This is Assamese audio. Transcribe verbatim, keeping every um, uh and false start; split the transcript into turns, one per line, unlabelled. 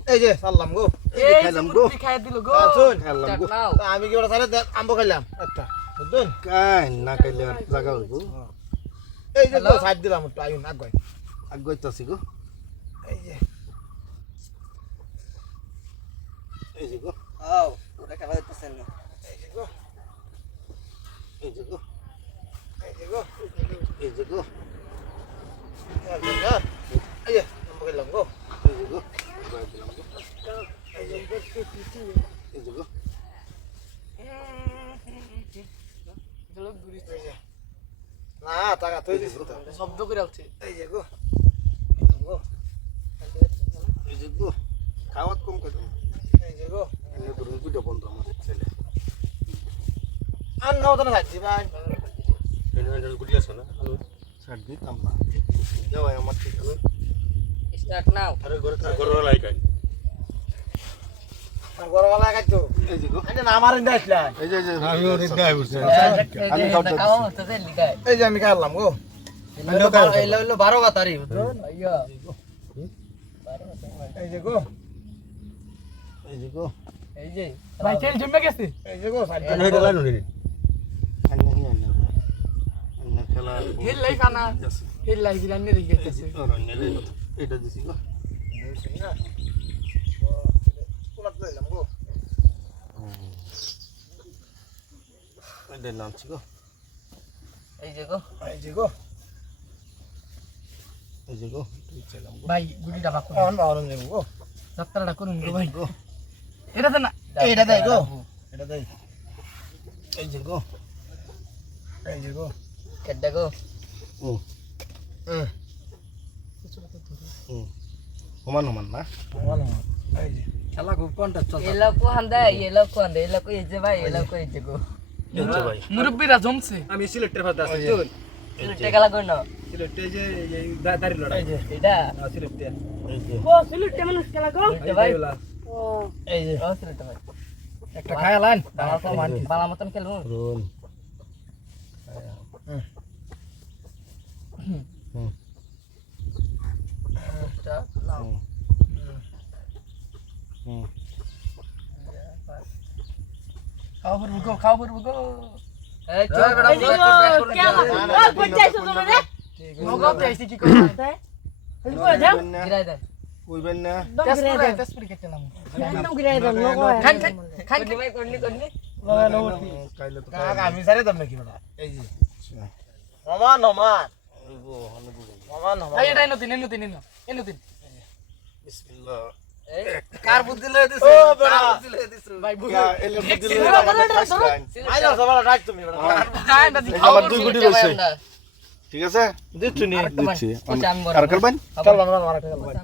এই যে সারলাম গো
এই
খাইলাম
যে
গো।
মুরব্বি খাইয়া দিল গো
শুন
খাইলাম গো
নাও
আমি কি ওটা সারে আম্ব খাইলাম একটা বুঝছেন
কাই না খাইলে আর জায়গা হইব
এই যে
Hello?
সাইড দিলাম একটু আইন আগাই
আগাইতাছি গো
এই যে
এই যে গো
আও ওরা খাবার দিতেছেন না
এই যে গো
এই যে গো
এই যে গো
এই যে গো
এই যে গো এই যে আম্ব খাইলাম গো
এই যে গো খাই দিলাম গো
এই যে
এই যে গো
চলো ঘুরি
এই যে না টাকা তুই দিছিস তো
শব্দ করে উঠছে
এই যে গো গো
এই যে গো খাওয়াত কম করে
এই যে গো
এনে ধরুন দুটো বন্ধ আমার ছেলে
আর নাও তো না যাচ্ছি ভাই
এনে এনে গুলি আছে না আলু
ছাড় দিতাম না যাওয়াই আমার ঠিক আছে
স্টার্ট নাও
আরে ঘরে ঘরে লাই কাই
আর গরমলা খাইতো
এই যে গো
এই যে না আমার ইন্দা আসলাম
এই যে এই যে
আমি ওর গায়ে বসে
আমি খাওয়া
খাওয়া হচ্ছে লিগায়
এই যে আমি খাইলাম গো
এই লইলো বারো বাতারি বুঝুন আইয়া
এই যে গো
এই যে গো
এই যে ভাই খেল জমে গেছে
এই যে গো সাইড
এনে এটা লাইন নি
আন্না হি আন্না আন্না খেলা
খেল লাই খানা খেল লাই গিরান নে রেখে গেছে
এটা দিছি গো
না কোলাত লইলাম গো
এটা নামছি গো
এই যে গো
এই যে গো
এই যে গো তুই চালাম গো
ভাই গুটিটা বাকু
অন বারন যাবো গো
যাত্রাটা করুন গো ভাই
গো
এটা তো না
এইটা দেই গো এটা দেই
এই যে গো
এই যে গো
কেডা গো
হুম
হুম
হুম সমান সমান না
ভালো এই যে
খেলা খুব কন্টাক্ট চলছে এলা কো হান্দা এলা কো হান্দা এলা কো এই যে ভাই এলা কো এই যে গো
এই যে ভাই
মুরব্বিরা জমছে
আমি সিলেক্টের ফাদা আছি তো
সিলেটে গেলা কই না
সিলেক্টে যে এই দাড়ি লড়াই
এই যে এটা
সিলেক্টে
এই যে
ও সিলেটে মানুষ খেলা গো এই ভাই ও
এই যে
ও সিলেটে ভাই
একটা খায়ালান
বালা মতন খেলবো
রোল হুম
এটা নাও
হুম
খাও পড়বো গো খাও পড়বো গো এই চল
এই
বেটা
যে
কে ও পঞ্চায়েত জমা রে মগো পেছি কি কই গিরাই দেন
কইবেন না
তেসপুরে তেসপুরে কেটে নাম
একদম গিরাই দাও লোক
খান খান খান কি ভাই করনি করনি
কাইলে তো
কাকা আমি সারে দম নাকি বড়া এই যে নমান নমান
হইবো হনবো
নমান নমান
এই এটাই নতুন এই নতুন এই নতুন
বিসমিল্লাহ
কার বুদ্ধি লয়ে দিছ
ও বেটা
ভাই বুদ্ধি
কা এলে বুদ্ধি
আইলো সবাই রাখ তুমি বড়া
খাই না
আমার দুই গুটি রইছে ঠিক আছে
দিচ্ছু নি
দিচ্ছি
আমি
আর করবেন
চল আমরা মারা